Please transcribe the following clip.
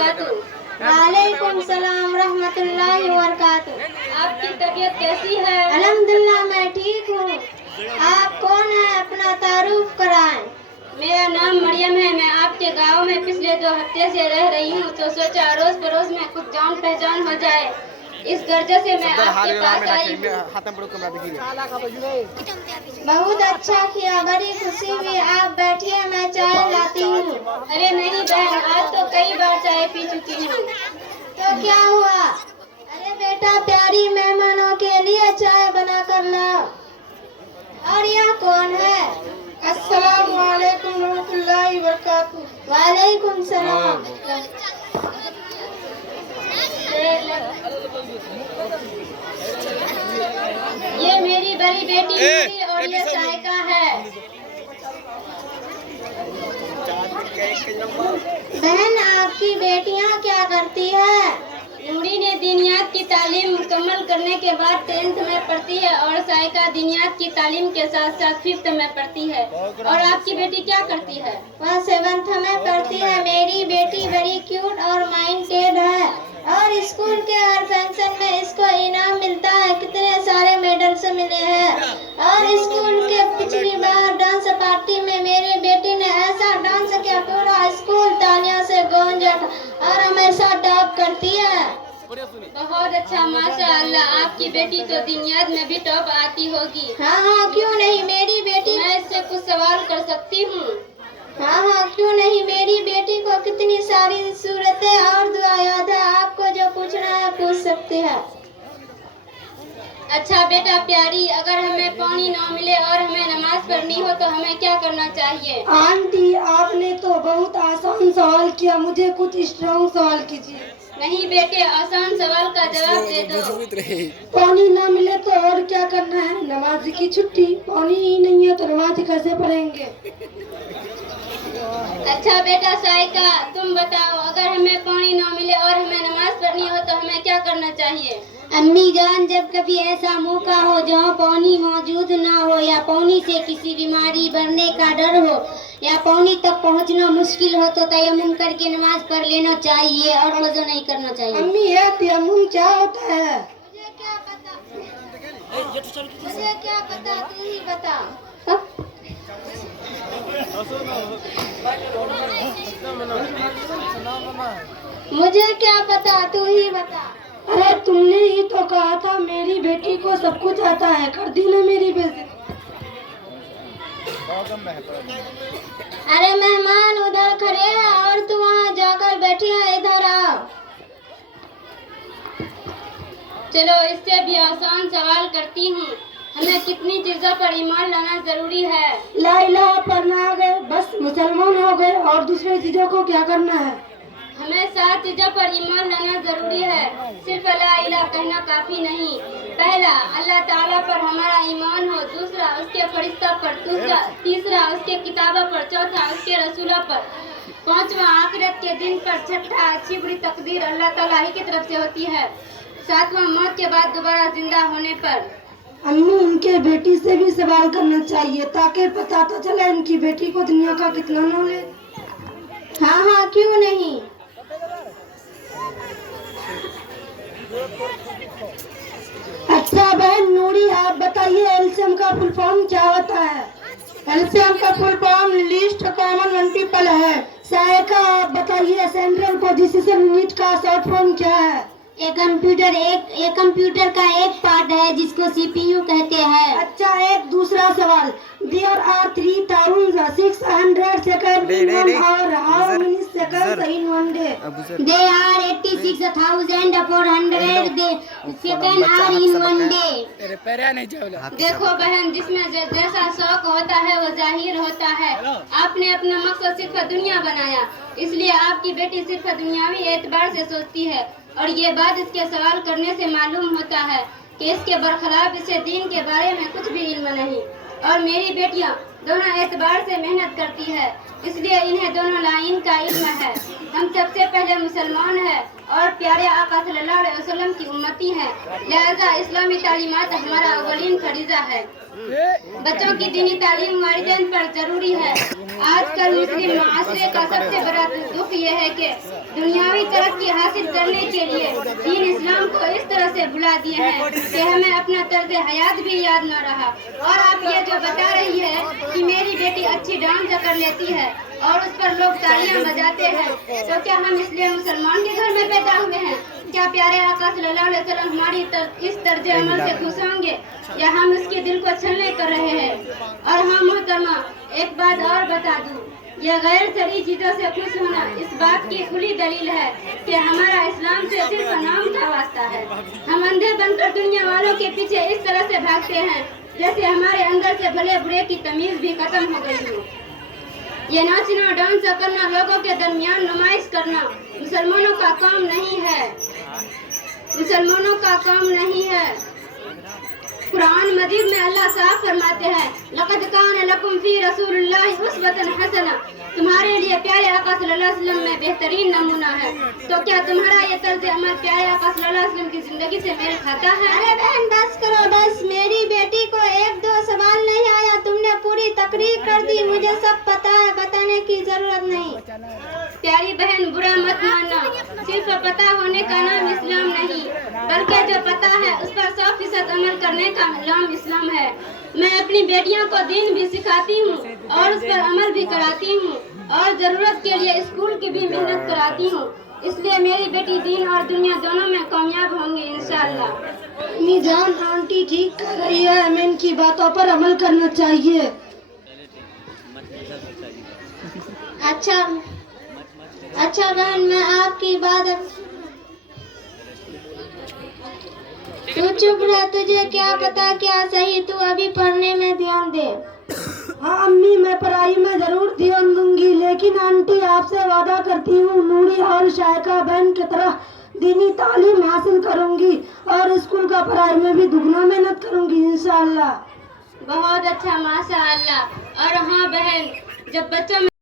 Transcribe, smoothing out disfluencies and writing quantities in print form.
वबरकातुहू। वालेकुम सलाम रहमतुल्लाहि वबरकातुहू। आपकी तबीयत कैसी है? अल्हम्दुलिल्लाह मैं ठीक हूँ। आप कौन है, अपना तारुफ कराएं। मेरा नाम मरियम है। मैं आपके गांव में पिछले 2 हफ्ते से रह रही हूँ, तो सोचा अड़ोस पड़ोस में कुछ जान पहचान हो जाए, इस गर्ज से मैं आपके पास आई हूँ। बहुत अच्छा किया, बड़ी खुशी हुई। आप बैठिए, मैं चाय लाती हूँ। अरे नहीं बहन, आज तो कई बार चाय पी चुकी हूँ। तो क्या हुआ? अरे बेटा, प्यारी मेहमानों के लिए चाय बना कर लाओ। और यह कौन है? अस्सलाम वालेकुम रहमतुल्लाहि वबरकातुहू। वालेकुम सलाम। ये मेरी बड़ी बेटी नूरी और ये सायका है। बहन, आपकी बेटियां क्या करती है? नूरी ने दीनियात की तालीम मुकम्मल करने के बाद 10th में पढ़ती है और सायका दीनियात की तालीम के साथ साथ 5th में पढ़ती है। और आपकी बेटी क्या करती है? वह 7th में पढ़ती है। मेरी बेटी बड़ी क्यूट और माइंडेड है और स्कूल के हर फंक्शन में इसको इनाम मिलता है। कितने सारे मेडल्स मिले हैं। और स्कूल के पिछली बार डांस पार्टी में मेरी बेटी ने ऐसा डांस किया, पूरा स्कूल तालियों से गूंज उठा और हमेशा टॉप करती है। बहुत अच्छा, माशाअल्लाह। आपकी बेटी तो दीनियात में भी टॉप आती होगी। हाँ, क्यों नहीं। मेरी बेटी, मैं इससे कुछ सवाल कर सकती हूँ? हाँ, क्यों नहीं। मेरी बेटी को कितनी सारी सूरतें और दुआ याद है। आपको जो पूछना है पूछ सकते हैं। अच्छा बेटा प्यारी, अगर हमें पानी ना मिले और हमें नमाज पढ़नी हो तो हमें क्या करना चाहिए? आंटी, आपने तो बहुत आसान सवाल किया, मुझे कुछ स्ट्रॉन्ग सवाल कीजिए। नहीं बेटे, आसान सवाल का जवाब दे दो। पानी ना मिले तो और क्या करना है? नमाज की छुट्टी। पानी ही नहीं है तो नमाज कैसे पढ़ेंगे? अच्छा बेटा साइका, तुम बताओ, अगर हमें पानी ना मिले और हमें नमाज पढ़नी हो तो हमें क्या करना चाहिए? अम्मी जान, जब कभी ऐसा मौका हो जहाँ पानी मौजूद ना हो या पानी से किसी बीमारी बढ़ने का डर हो या पानी तक पहुँचना मुश्किल हो तो तयम्मुम करके नमाज पढ़ लेना चाहिए और वज़ू नहीं करना चाहिए। अम्मी, यह तयम्मुम क्या होता है? मुझे क्या पता, तू ही बता। मुझे क्या पता, तू ही बता। अरे तुमने ही तो कहा था मेरी बेटी को सब कुछ आता है, कर दी ना मेरी बेटी। अरे मेहमान उधर खड़े हैं और तू वहाँ जाकर बैठी है, इधर आओ। चलो इससे भी आसान सवाल करती हूँ, हमें कितनी चीजों पर ईमान लाना जरूरी है? ला इलाहा पढ़ना आ गए, बस मुसलमान हो गए, और दूसरी चीजों को क्या करना है? हमें 7 चीजों पर ईमान लाना जरूरी है। सिर्फ ला इलाहा कहना काफी नहीं। पहला, अल्लाह ताला पर हमारा ईमान हो। दूसरा, उसके फरिश्ता पर। तीसरा, उसके किताबों पर। चौथा, उसके रसूलों पर। पांचवा, आखिरत के दिन पर। छठा, अच्छी बुरी तकदीर अल्लाह ताला ही की तरफ से होती है। सातवां, मौत के बाद दोबारा जिंदा होने पर। अम्मी, उनके बेटी से भी सवाल करना चाहिए ताकि पता तो चले इनकी बेटी को दुनिया का कितना नॉलेज। हाँ, क्यों नहीं। अच्छा बहन नूरी, आप बताइए एलसीएम का फुल फॉर्म क्या होता है? एलसीएम का full form list common multiple है। सायका, आप बताइए सेंट्रल पोजीशन यूनिट का शॉर्ट फॉर्म क्या है? एक कंप्यूटर का एक पार्ट है जिसको सीपीयू कहते हैं। अच्छा, एक दूसरा सवाल। There are 3600 second in 1 hour. How many seconds in 1 day? They are 86,400 second are in 1 day. देखो बहन, जिसमें जैसा शौक होता है वो जाहिर होता है। आपने अपना मकसद सिर्फ दुनिया बनाया, इसलिए आपकी बेटी सिर्फ दुनियावी एतबार से सोचती है, और ये बात इसके सवाल करने से मालूम होता है कि इसके बरखलाफ इसे दीन के बारे में कुछ भी इल्म नहीं। और मेरी बेटियां दोनों एतबार से मेहनत करती है, इसलिए इन्हें दोनों लाइन का इल्म है। हम सबसे पहले मुसलमान हैं और प्यारे आका सल्लल्लाहु अलैहि वसल्लम की उम्मती हैं, लिहाजा इस्लामी तालीमात हमारा अव्वलीन फरीज़ा है। बच्चों की दीनी तालीम वालिदैन पर जरूरी है। आजकल मुस्लिम माशरे का सबसे बड़ा दुख यह है कि दुनियावी तरक्की हासिल करने के लिए दीन इस्लाम को इस तरह से भुला दिए हैं कि हमें अपना तर्ज हयात भी याद न रहा। और आप ये जो बता रही है कि मेरी बेटी अच्छी डांस कर लेती है और उस पर लोग तालियां बजाते हैं, तो क्या हम इसलिए मुसलमान के घर में पैदा हुए हैं? क्या प्यारे आका सल्लल्लाहु अलैहि वसल्लम हमारी इस तर्ज अमल से खुश होंगे या हम उसके दिल को छलने कर रहे हैं? और हाँ मोहतरमा, एक बात और बता दूं, यह गैर शरई चीजों से खुश होना इस बात की खुली दलील है कि हमारा इस्लाम से सिर्फ नाम का वास्ता है। हम अंधे बनकर दुनिया वालों के पीछे इस तरह से भागते हैं जैसे हमारे अंदर से भले बुरे की तमीज भी खत्म हो गई हो। ये नाचना, डांस करना, लोगों के दरमियान नुमाइश करना मुसलमानों का काम नहीं है, मुसलमानों का काम नहीं है। कुरान मजीद में अल्लाह साफ फरमाते हैं, लक़द कान लकुम फी रसूलिल्लाहि उस्वतुन हसना, तुम्हारे लिए प्यारे आका सल्लल्लाहु अलैहि वसल्लम में बेहतरीन नमूना है। तो क्या तुम्हारा ये तर्ज अमल प्यारे आका सल्लल्लाहु अलैहि वसल्लम की जिंदगी से मेल खाता है? अरे बहन बस करो बस, मेरी बेटी को एक दो सवाल नहीं आया, तुमने पूरी तकरीर कर दी। मुझे सब पता है, बताने की जरूरत नहीं। प्यारी बहन, बुरा मत मानना, सिर्फ पता होने का नाम इस्लाम नहीं, बल्कि जो पता है उस पर 100% अमल करने का नाम इस्लाम है। मैं अपनी बेटियों को दीन भी सिखाती हूँ और उस पर अमल भी कराती हूँ और जरूरत के लिए स्कूल की भी मेहनत कराती हूँ। इसलिए मेरी बेटी दीन और दुनिया दोनों में कामयाब होंगी इंशाअल्लाह। अम्मी जान, आंटी ठीक कर रही है, हमें इनकी बातों पर अमल करना चाहिए। अच्छा बहन, मैं आपकी बात। तू चुप रह, तुझे क्या पता क्या सही, तू अभी पढ़ने में ध्यान दे। हाँ अम्मी, मैं पढ़ाई में जरूर ध्यान दूंगी, लेकिन आंटी आपसे वादा करती हूँ नूरी और शायका बहन की तरह दीनी तालीम हासिल करूंगी और स्कूल का पढ़ाई में भी दुगना मेहनत करूंगी इंशाअल्लाह। बहुत अच्छा, माशाअल्लाह। और हाँ बहन, जब बच्चों